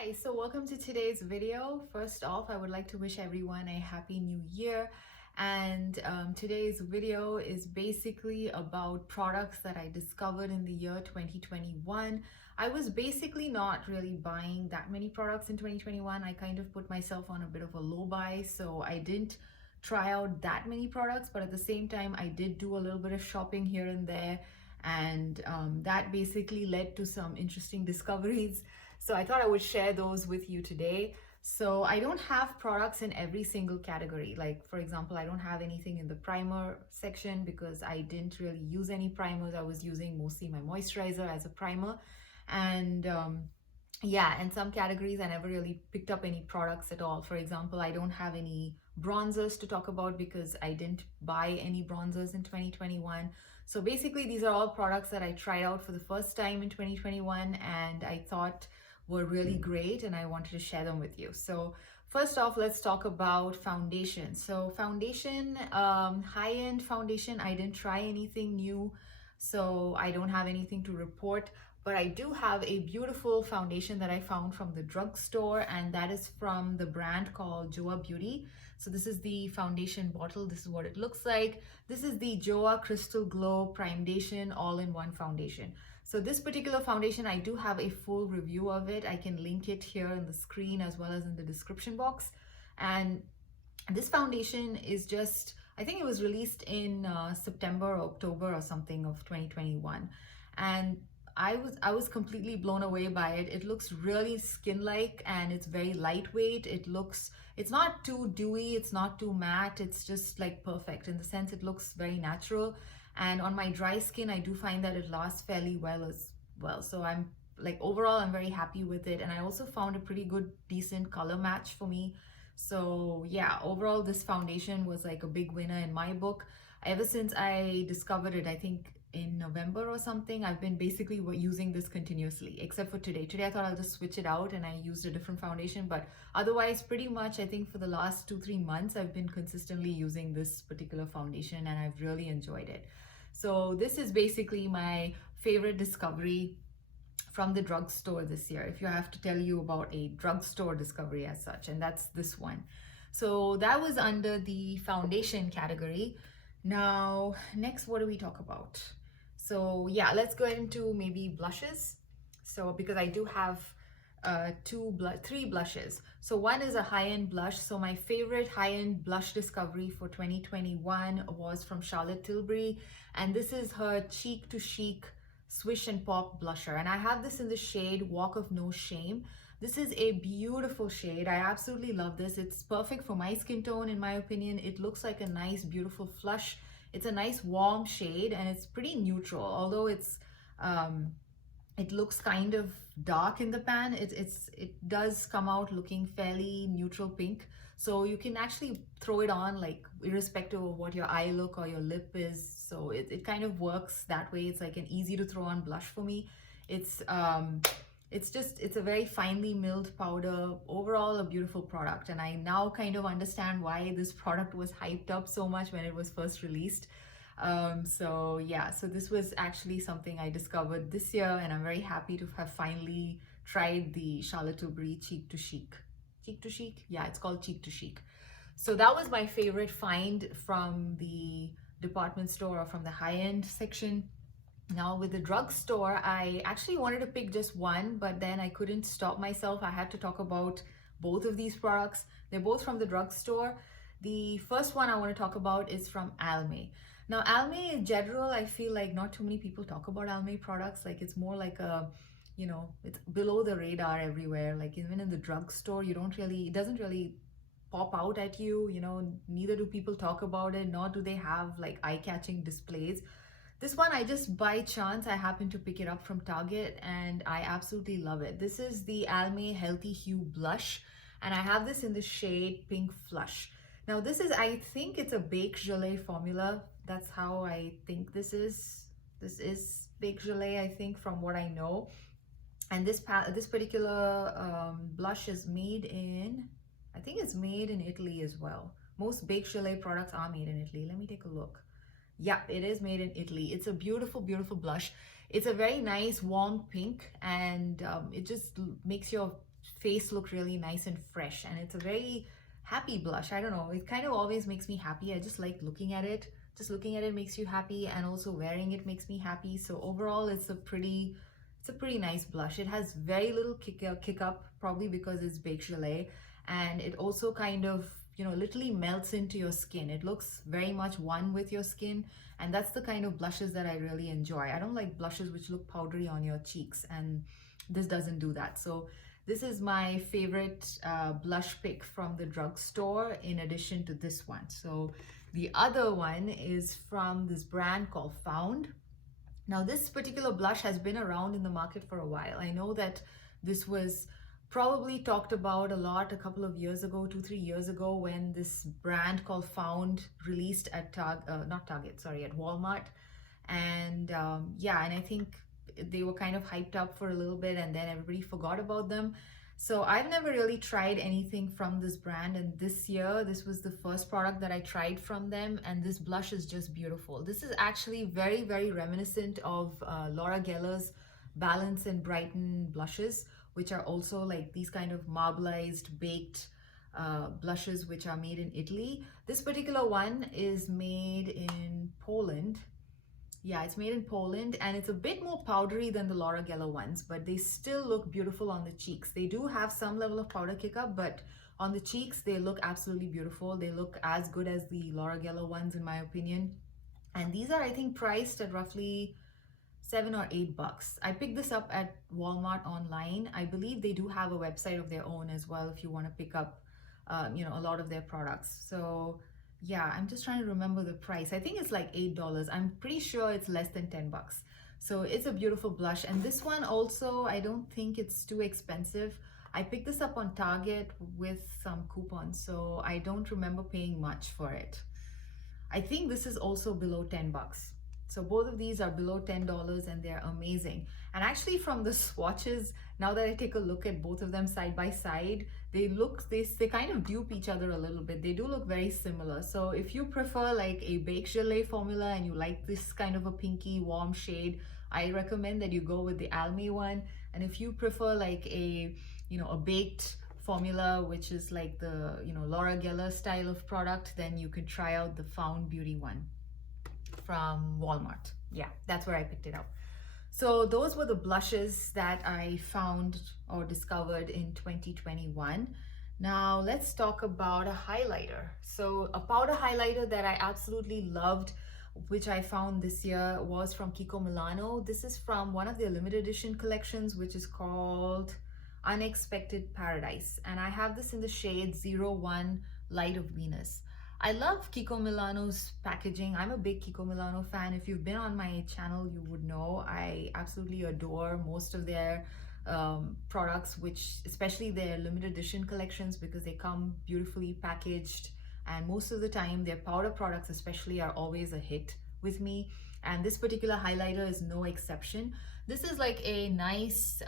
Hi, so welcome to today's video. First off, I would like to wish everyone a happy new year. And today's video is basically about products that I discovered in the year 2021. I was basically not really buying that many products in 2021. I kind of put myself on a bit of a low buy, so I didn't try out that many products, but at the same time, I did do a little bit of shopping here and there. And that basically led to some interesting discoveries. So I thought I would share those with you today. So I don't have products in every single category. Like for example, I don't have anything in the primer section because I didn't really use any primers. I was using mostly my moisturizer as a primer. And yeah, and some categories I never really picked up any products at all. For example, I don't have any bronzers to talk about because I didn't buy any bronzers in 2021. So basically these are all products that I tried out for the first time in 2021 and I thought were really great and I wanted to share them with you. So first off, let's talk about foundation. So foundation, high-end foundation, I didn't try anything new, so I don't have anything to report. But I do have a beautiful foundation that I found from the drugstore, and that is from the brand called Joa Beauty. So this is the foundation bottle. This is what it looks like. This is the Joa Crystal Glow Primedation all-in-one foundation. So this particular foundation, I do have a full review of it. I can link it here in the screen as well as in the description box. And this foundation is just, I think it was released in September or October or something of 2021. And I was completely blown away by it. It looks really skin-like and it's very lightweight. It's not too dewy, it's not too matte, it's just like perfect in the sense it looks very natural. And on my dry skin, I do find that it lasts fairly well as well. So I'm like, overall, I'm very happy with it. And I also found a pretty good, decent color match for me. So yeah, overall, this foundation was like a big winner in my book. Ever since I discovered it, I think in November or something, I've been basically using this continuously, except for today. Today I thought I'll just switch it out and I used a different foundation, but otherwise pretty much I think for the last 2-3 months I've been consistently using this particular foundation and I've really enjoyed it. So this is basically my favorite discovery from the drugstore this year, if you have to tell you about a drugstore discovery as such, and that's this one. So that was under the foundation category. Now, next, what do we talk about? So yeah, let's go into maybe blushes. So because I do have three blushes. So one is a high-end blush. So my favorite high-end blush discovery for 2021 was from Charlotte Tilbury, and this is her Cheek to Chic Swish and Pop blusher, and I have this in the shade Walk of No Shame. This is a beautiful shade. I absolutely love this. It's perfect for my skin tone, in my opinion. It looks like a nice, beautiful flush. It's a nice warm shade and it's pretty neutral, although it looks kind of dark in the pan. It does come out looking fairly neutral pink. So you can actually throw it on like irrespective of what your eye look or your lip is. So it kind of works that way. It's like an easy to throw on blush for me. It's a very finely milled powder. Overall, a beautiful product. And I now kind of understand why this product was hyped up so much when it was first released. So yeah, so this was actually something I discovered this year and I'm very happy to have finally tried the Charlotte Tilbury Cheek to Chic. Cheek to Chic? Yeah, it's called Cheek to Chic. So that was my favorite find from the department store or from the high-end section. Now with the drugstore, I actually wanted to pick just one, but then I couldn't stop myself. I had to talk about both of these products. They're both from the drugstore. The first one I want to talk about is from Almy. Now Almy in general, I feel like not too many people talk about Almy products. Like it's more like a, you know, it's below the radar everywhere. Like even in the drugstore, it doesn't really pop out at you, you know, neither do people talk about it, nor do they have like eye-catching displays. This one, I just by chance, I happened to pick it up from Target and I absolutely love it. This is the Almy Healthy Hue Blush and I have this in the shade Pink Flush. Now this is, I think it's a Bake Gelée formula. That's how I think this is. This is Bake Gelée, I think, from what I know. And this particular blush is made in, I think it's made in Italy as well. Most Bake Gelée products are made in Italy. Let me take a look. Yeah, it is made in Italy. It's a beautiful, beautiful blush. It's a very nice warm pink and it just makes your face look really nice and fresh, and it's a very happy blush. I don't know, it kind of always makes me happy. I just like looking at it. Just looking at it makes you happy, and also wearing it makes me happy. So overall, it's a pretty nice blush. It has very little kick up, probably because it's baked gelée, and it also kind of, you know, literally melts into your skin. It looks very much one with your skin, and that's the kind of blushes that I really enjoy. I don't like blushes which look powdery on your cheeks, and this doesn't do that. So this is my favorite blush pick from the drugstore, in addition to this one. So the other one is from this brand called Found. Now this particular blush has been around in the market for a while. I know that this was probably talked about a lot a couple of years ago, 2-3 years ago, when this brand called Found released at at Walmart. And yeah, and I think they were kind of hyped up for a little bit, and then everybody forgot about them. So I've never really tried anything from this brand, and this year this was the first product that I tried from them, and this blush is just beautiful. This is actually very, very reminiscent of Laura Geller's Balance and Brighten blushes, which are also like these kind of marbleized baked blushes which are made in Italy. This particular one is made in Poland. Yeah, it's made in Poland, and it's a bit more powdery than the Laura Geller ones, but they still look beautiful on the cheeks. They do have some level of powder kick up, but on the cheeks they look absolutely beautiful. They look as good as the Laura Geller ones, in my opinion. And these are, I think, priced at roughly $7 or $8. I picked this up at Walmart online. I believe they do have a website of their own as well if you want to pick up you know, a lot of their products. So yeah, I'm just trying to remember the price. I think it's like $8. I'm pretty sure it's less than $10. So it's a beautiful blush. And this one also, I don't think it's too expensive. I picked this up on Target with some coupons, so I don't remember paying much for it. I think this is also below $10. So both of these are below $10, and they're amazing. And actually, from the swatches, now that I take a look at both of them side by side, they kind of dupe each other a little bit. They do look very similar. So if you prefer like a baked gelée formula and you like this kind of a pinky warm shade, I recommend that you go with the Almy one. And if you prefer like a, you know, a baked formula, which is like the, you know, Laura Geller style of product, then you can try out the Found Beauty one from Walmart. Yeah, that's where I picked it up. So those were the blushes that I found or discovered in 2021. Now let's talk about a highlighter. So a powder highlighter that I absolutely loved, which I found this year, was from Kiko Milano. This is from one of their limited edition collections, which is called Unexpected Paradise. And I have this in the shade 01 Light of Venus. I love Kiko Milano's packaging. I'm a big Kiko Milano fan. If you've been on my channel, you would know I absolutely adore most of their products, which especially their limited edition collections, because they come beautifully packaged, and most of the time their powder products especially are always a hit with me, and this particular highlighter is no exception. This is like a nice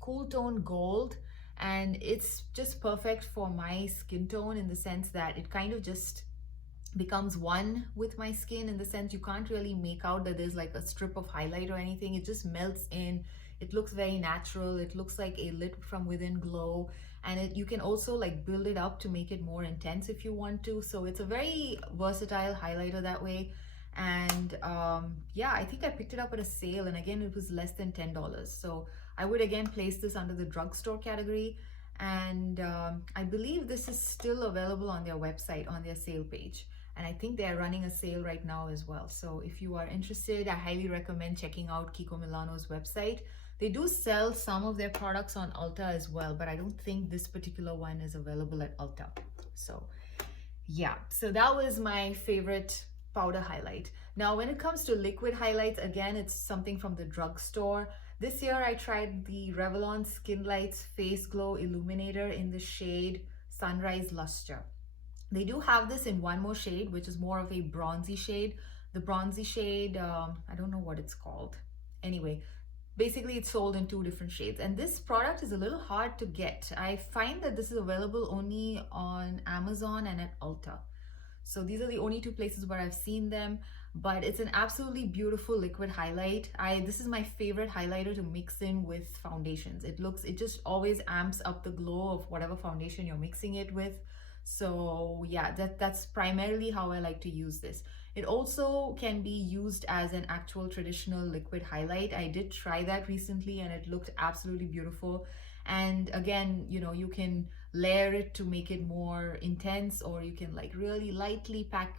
cool tone gold, and it's just perfect for my skin tone, in the sense that it kind of just becomes one with my skin, in the sense you can't really make out that there's like a strip of highlight or anything. It just melts in. It looks very natural. It looks like a lit from within glow, and you can also like build it up to make it more intense if you want to. So it's a very versatile highlighter that way. And yeah, I think I picked it up at a sale, and again it was less than $10. So I would again place this under the drugstore category, and I believe this is still available on their website, on their sale page, and I think they are running a sale right now as well. So if you are interested, I highly recommend checking out Kiko Milano's website. They do sell some of their products on Ulta as well, but I don't think this particular one is available at Ulta. So yeah, so that was my favorite powder highlight. Now when it comes to liquid highlights, again, it's something from the drugstore. This year I tried the Revlon Skin Lights Face Glow Illuminator in the shade Sunrise Luster. They do have this in one more shade, which is more of a bronzy shade. The bronzy shade, I don't know what it's called. Anyway, basically it's sold in two different shades, and this product is a little hard to get. I find that this is available only on Amazon and at Ulta. So these are the only two places where I've seen them. but it's an absolutely beautiful liquid highlight. This is my favorite highlighter to mix in with foundations. It just always amps up the glow of whatever foundation you're mixing it with. So yeah, that's primarily how I like to use this. It also can be used as an actual traditional liquid highlight. I did try that recently and it looked absolutely beautiful. And again, you know, you can layer it to make it more intense, or you can like really lightly pack,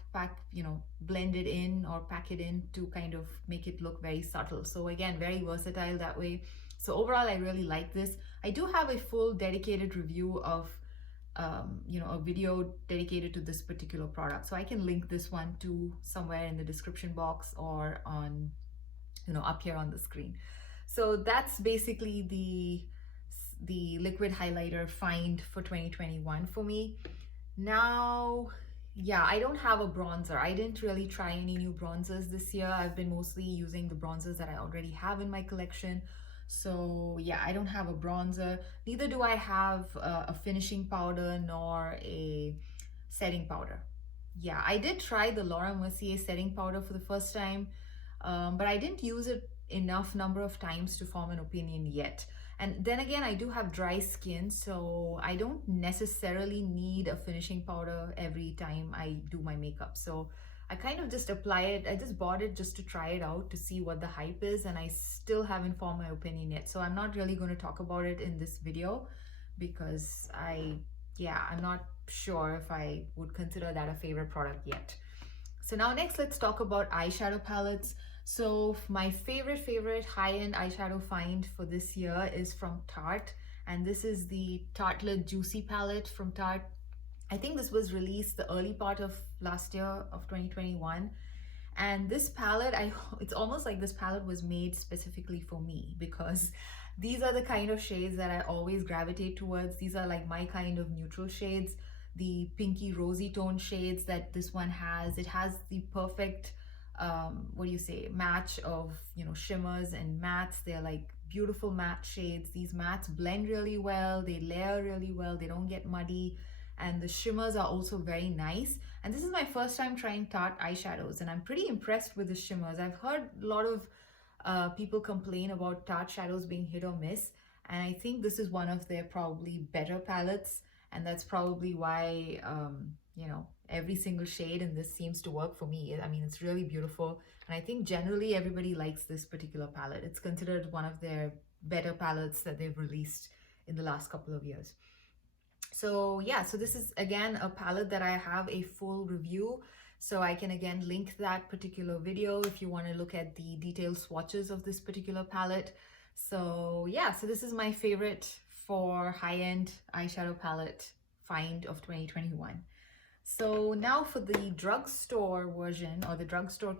you know, blend it in or pack it in to kind of make it look very subtle. So again, very versatile that way. So overall, I really like this. I do have a full dedicated review of you know, a video dedicated to this particular product. So I can link this one to somewhere in the description box or on, you know, up here on the screen. So that's basically the liquid highlighter find for 2021 for me. Now, yeah, I don't have a bronzer. I didn't really try any new bronzers this year. I've been mostly using the bronzers that I already have in my collection. So yeah, I don't have a bronzer. Neither do I have a finishing powder nor a setting powder. Yeah, I did try the Laura Mercier setting powder for the first time, but I didn't use it enough number of times to form an opinion yet. And then again, I do have dry skin, so I don't necessarily need a finishing powder every time I do my makeup. So I kind of just apply it. I just bought it just to try it out to see what the hype is, and I still haven't formed my opinion yet. So I'm not really going to talk about it in this video because I'm not sure if I would consider that a favorite product yet. So now next, let's talk about eyeshadow palettes. So my favorite high-end eyeshadow find for this year is from Tarte, and this is the Tartler Juicy palette from Tarte. I think this was released the early part of last year of 2021. And this palette, it's almost like this palette was made specifically for me, because these are the kind of shades that I always gravitate towards. These are like my kind of neutral shades, the pinky rosy tone shades that this one has. It has the perfect match of, you know, shimmers and mattes. They're like beautiful matte shades. These mattes blend really well, they layer really well, they don't get muddy, and the shimmers are also very nice. And this is my first time trying Tarte eyeshadows, and I'm pretty impressed with the shimmers. I've heard a lot of people complain about Tarte shadows being hit or miss, and I think this is one of their probably better palettes, and that's probably why you know, every single shade in this seems to work for me. I mean, it's really beautiful, and I think generally everybody likes this particular palette. It's considered one of their better palettes that they've released in the last couple of years. So yeah, so this is again a palette that I have a full review, so I can again link that particular video if you want to look at the detailed swatches of this particular palette. So yeah, so this is my favorite for high-end eyeshadow palette find of 2021. So now for the drugstore version, or the drugstore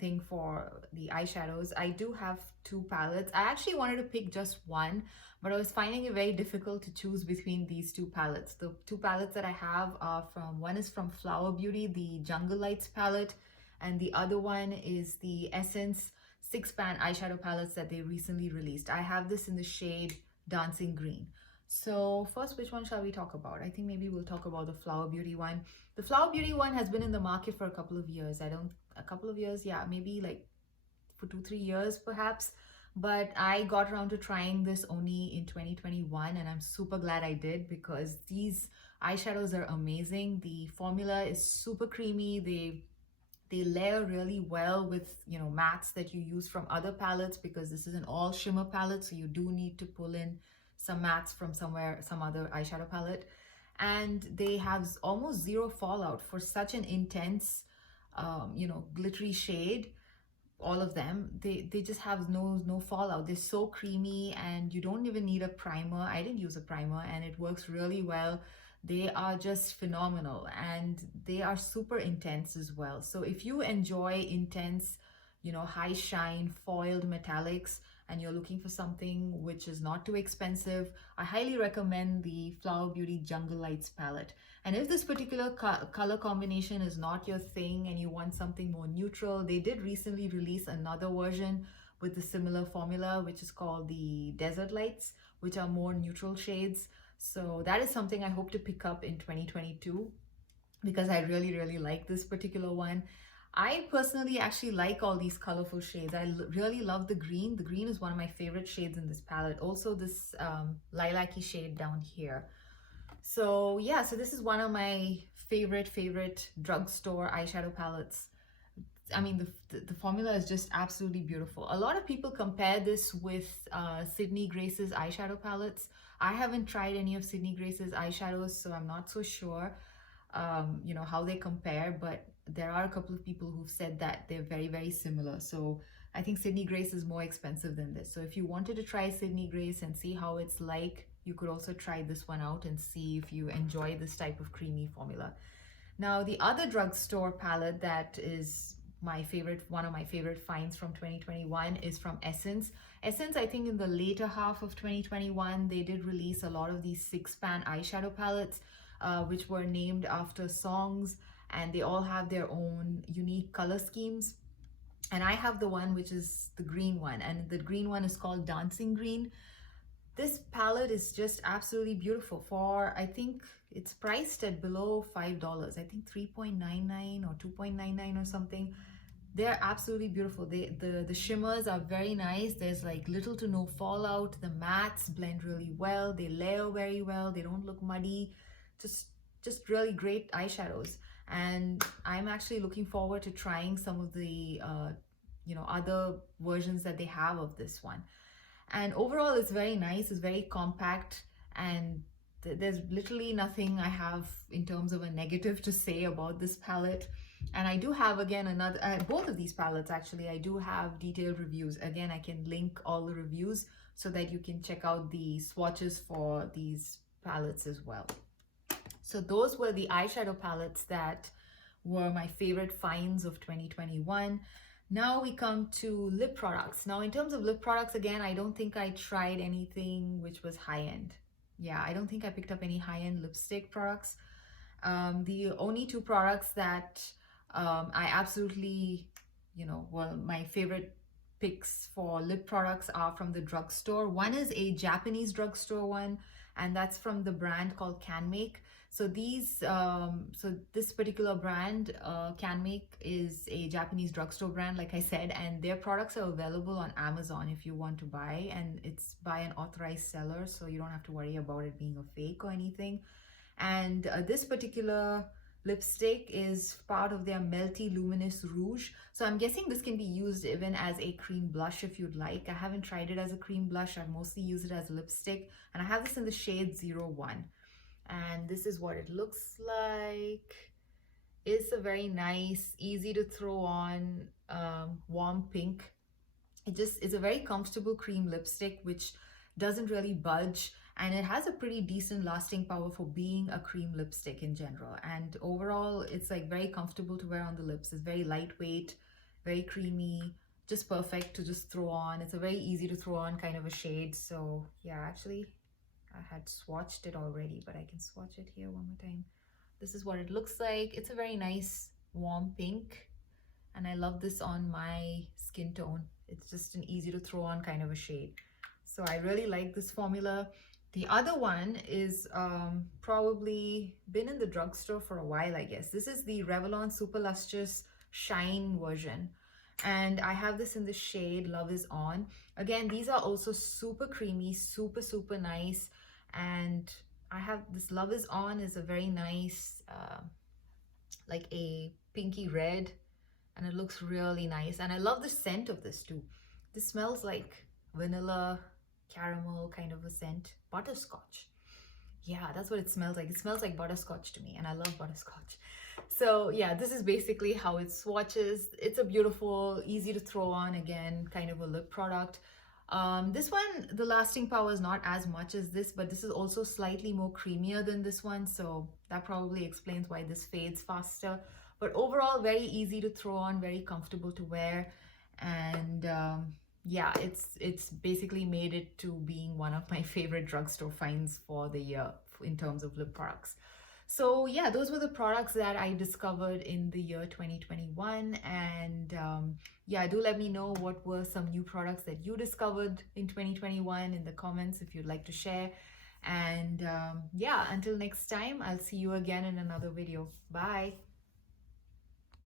thing for the eyeshadows, I do have two palettes. I actually wanted to pick just one, but I was finding it very difficult to choose between these two palettes. The two palettes that I have are one is from Flower Beauty, the Jungle Lights palette, and the other one is the Essence 6-pan eyeshadow palettes that they recently released. I have this in the shade Dancing Green. So first, which one shall we talk about? I think maybe we'll talk about the Flower Beauty one. The Flower Beauty one has been in the market for a couple of years. Yeah, maybe like for 2-3 years perhaps. But I got around to trying this only in 2021, and I'm super glad I did, because these eyeshadows are amazing. The formula is super creamy. They layer really well with, you know, mattes that you use from other palettes, because this is an all shimmer palette, so you do need to pull in some mattes from somewhere, some other eyeshadow palette. And they have almost zero fallout for such an intense you know, glittery shade. All of them, they just have no fallout. They're so creamy, and you don't even need a primer. I didn't use a primer, and it works really well. They are just phenomenal, and they are super intense as well. So if you enjoy intense, you know, high shine foiled metallics, and you're looking for something which is not too expensive, I highly recommend the Flower Beauty Jungle Lights palette. And if this particular color combination is not your thing and you want something more neutral, they did recently release another version with a similar formula, which is called the Desert Lights, which are more neutral shades. So that is something I hope to pick up in 2022, because I really like this particular one. I personally actually like all these colorful shades. I really love the green. The green is one of my favorite shades in this palette. Also this lilac-y shade down here. So yeah, so this is one of my favorite drugstore eyeshadow palettes. I mean, the formula is just absolutely beautiful. A lot of people compare this with Sydney Grace's eyeshadow palettes. I haven't tried any of Sydney Grace's eyeshadows, so I'm not so sure, you know, how they compare, but there are a couple of people who've said that they're very similar. So I think Sydney Grace is more expensive than this. So if you wanted to try Sydney Grace and see how it's like, you could also try this one out and see if you enjoy this type of creamy formula. Now, the other drugstore palette that is my favorite, one of my favorite finds from 2021 is from Essence. Essence, I think in the later half of 2021, they did release a lot of these 6-pan eyeshadow palettes, which were named after songs, and they all have their own unique color schemes. And I have the one which is the green one, and the green one is called Dancing Green. This palette is just absolutely beautiful. For, I think it's priced at below $5. I think $3.99 or $2.99 or something. They're absolutely beautiful. The shimmers are very nice. There's like little to no fallout. The mattes blend really well. They layer very well. They don't look muddy. Just really great eyeshadows. And I'm actually looking forward to trying some of the you know, other versions that they have of this one. And overall, it's very nice. It's very compact, and there's literally nothing I have in terms of a negative to say about this palette. And I do have, again, another both of these palettes actually, I do have detailed reviews. Again, I can link all the reviews so that you can check out the swatches for these palettes as well. So those were the eyeshadow palettes that were my favorite finds of 2021. Now we come to lip products. Now in terms of lip products, again, I don't think I tried anything which was high-end. Yeah, I don't think I picked up any high-end lipstick products. The only two products that I absolutely, you know, well, my favorite picks for lip products are from the drugstore. One is a Japanese drugstore one, and that's from the brand called CanMake. So these, so this particular brand, CanMake, is a Japanese drugstore brand, like I said, and their products are available on Amazon if you want to buy, and it's by an authorized seller, so you don't have to worry about it being a fake or anything. And this particular lipstick is part of their Melty Luminous Rouge. So I'm guessing this can be used even as a cream blush if you'd like. I haven't tried it as a cream blush. I've mostly used it as a lipstick, and I have this in the shade 01. And this is what it looks like. It's a very nice, easy to throw on warm pink. It's a very comfortable cream lipstick which doesn't really budge, and it has a pretty decent lasting power for being a cream lipstick in general. And overall, it's like very comfortable to wear on the lips. It's very lightweight, very creamy, just perfect to just throw on. It's a very easy to throw on kind of a shade. So yeah, actually I had swatched it already, but I can swatch it here one more time. This is what it looks like. It's a very nice warm pink, and I love this on my skin tone. It's just an easy to throw on kind of a shade. So I really like this formula. The other one is probably been in the drugstore for a while, I guess. This is the Revlon Super Lustrous Shine version, and I have this in the shade Love Is On. Again, these are also super creamy, super nice. And I have this Love Is On is a very nice, like a pinky red, and it looks really nice. And I love the scent of this too. This smells like vanilla, caramel kind of a scent, butterscotch. Yeah, that's what it smells like. It smells like butterscotch to me, and I love butterscotch. So yeah, this is basically how it swatches. It's a beautiful, easy to throw on, again, kind of a lip product. This one, the lasting power is not as much as this, but this is also slightly more creamier than this one, so that probably explains why this fades faster. But overall, very easy to throw on, very comfortable to wear, and yeah, it's basically made it to being one of my favorite drugstore finds for the year in terms of lip products. So yeah, those were the products that I discovered in the year 2021. And yeah, do let me know what were some new products that you discovered in 2021 in the comments if you'd like to share. And yeah, until next time, I'll see you again in another video. Bye.